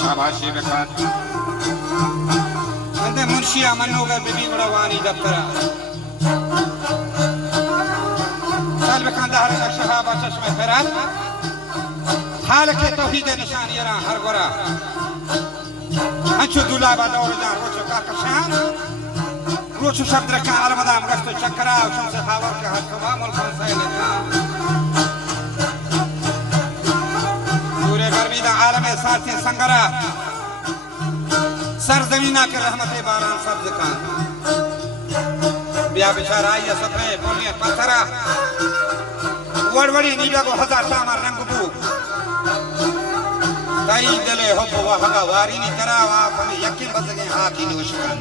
शाबाशी बेकार अंदर मुंशी अमनो का बीबी बड़ा वानी दफ्तरा साल बेकार दहर का शहाबा चश्मे फरात हाल के तौहीद निशान यरा हर गोरा अंशु दूल्हा बादौर जा रोचो का कशान रोचो शब्द रखा अलमदाम गस्तो चक्रा शमसे खावर के हर तमामुल खंसाइल गर्मी दा आलम साथी संगरा सरजमीना के रहमत बारान सब्ज का बिया बेचारा ये सफे बोलिए पत्थरा वड़वड़ी नीला को हजार सामर रंग बू ताई दले हो वो हगा वारी नी करावा फले यकीन बस गए हां की नोशकान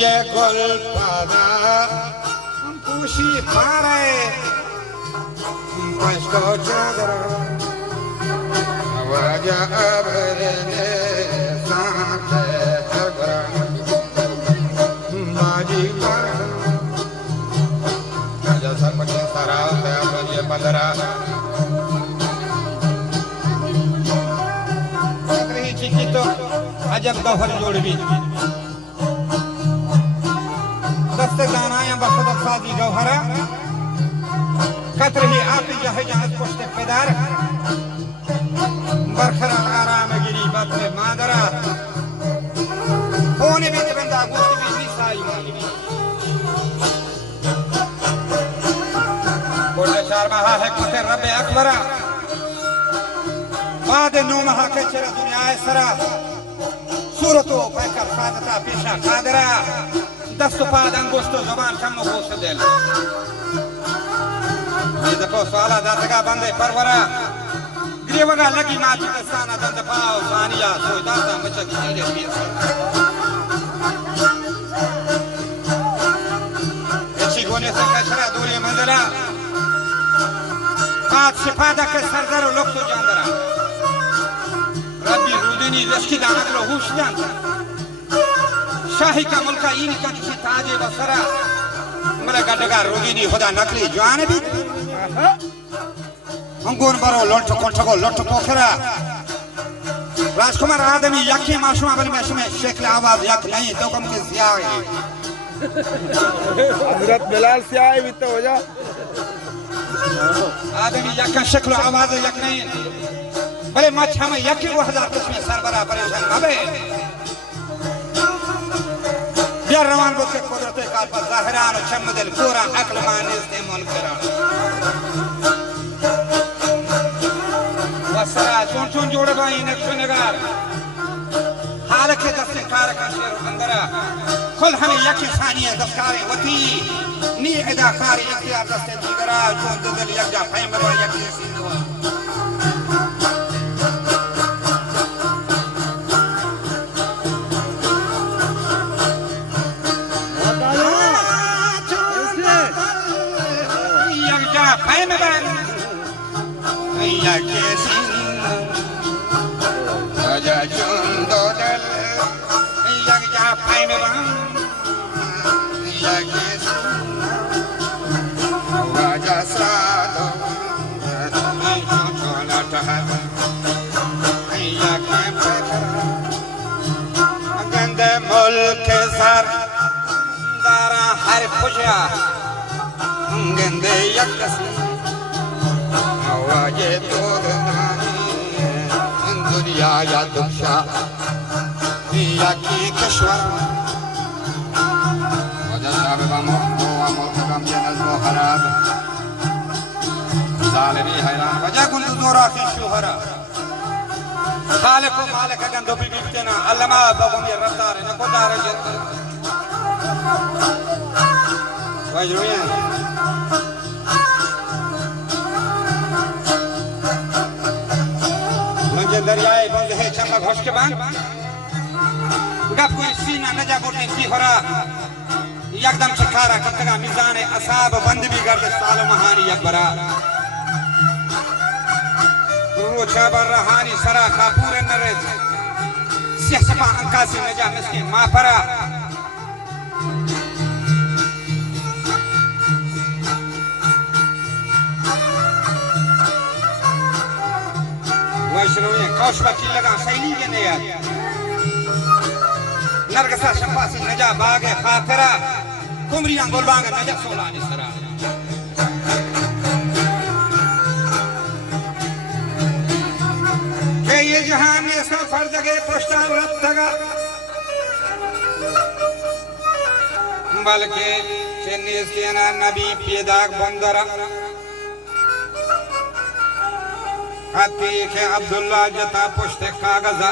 ये गुल पाना पूशी पारे पश्को चादर आवाजा अबरने साथे हगरा माजी पर जैसा पक्षी सारा होता है ये बंदरा रही चिकी तो अजब गफर जोड़ भी दस्तगाना या बखत साजी गौहरा कतरही आपी जहे जहाज पोस्टे पेदार बरखरा आराम गिरी बातरे मादरा होने भी बंदा मुझे भी निसाई मानी बोले 4 माह है कुते रब्बे अकबरा बाद 9 माह के चरा दुनिया सरा सूरतो पैकर फादता पेशा कादरा दस्त पाद अंगुष्टो जुबान कम हो सदेल ये देखो साला दातगा बंदे परवरा ग्रीवगा लगी माची कसाना दंद पाओ सानिया सो दाता मचक नीले पीस ऐसी गोने से कचरा दूरी मंजरा पाँच सिपादा के सरदार लोग तो जानदरा रब्बी रुदिनी रश्की दानत लो हुश जानता शाही का मुल्का इन का किसी ताजे बसरा मेरे गड्ढगा रुदिनी खुदा नकली जाने भी अंगूर बरो लोट पोखरा राजकुमार आदमी यकी माशूमा बन में शक्ल आवाज यक नहीं तो कम के सियाह है हजरत बिलाल सियाह भी तो हो जा आदमी यका शक्ल आवाज यक नहीं भले मच्छा में यकी वो हजार किस्में सरबरा परेशान अबे यार रवान को के कुदरते काल पर ज़ाहिरान और चमदल पूरा अक्ल मानिस ने मुनकरा वसरा चुन जोड़ बाई नक्शनगार हाल के दस्ते कार का शेर अंदरा खुल हमें यकी सानिया दस्कारे वती नी अदा कारी इख्तियार दस्ते दीगरा चुन दल यकजा फैम बा यकी सीनवा मुल्क सर दारा हर खुशा गंदे यकसी आवाज़े तो दुनिया या दुखा या की कश्वर वजह साहब कम ये नज़्मो खराब ज़ालिमी हैरान वजह कुन जोरा की शुहरा खालिक को मालिक अगन दो बिगते ना अल्लामा बाबू में रफ्तार है नको दारे जंत वजरुया मंजे दरियाए बंद है चमक होश के बांग गप कोई सीना नजा बोलने की होरा एकदम शिकारा कतगा मिजान असाब बंद भी गर्द साल महानी अकबरा वो चाबर रहानी सरा कापूर नरज सिहसपा अंकासी नजा मिस्किन माफरा वैष्णवी कौशबा की लगा सैली के नया नरगसा शंपासी नजा बागे खातरा कुमरियां गोलबांग नजा सोलानी सरा ये जहान में सफर जगह पोस्टा रत्तगा बल्कि चेन्नीस्तियाना नबी पेदाग बंदरा हाथी के अब्दुल्ला जता पुष्टे कागजा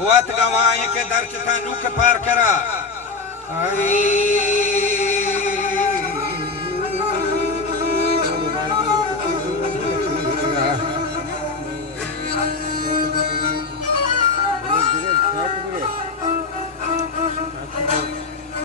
वत गवाई के दर्च था नुक पार करा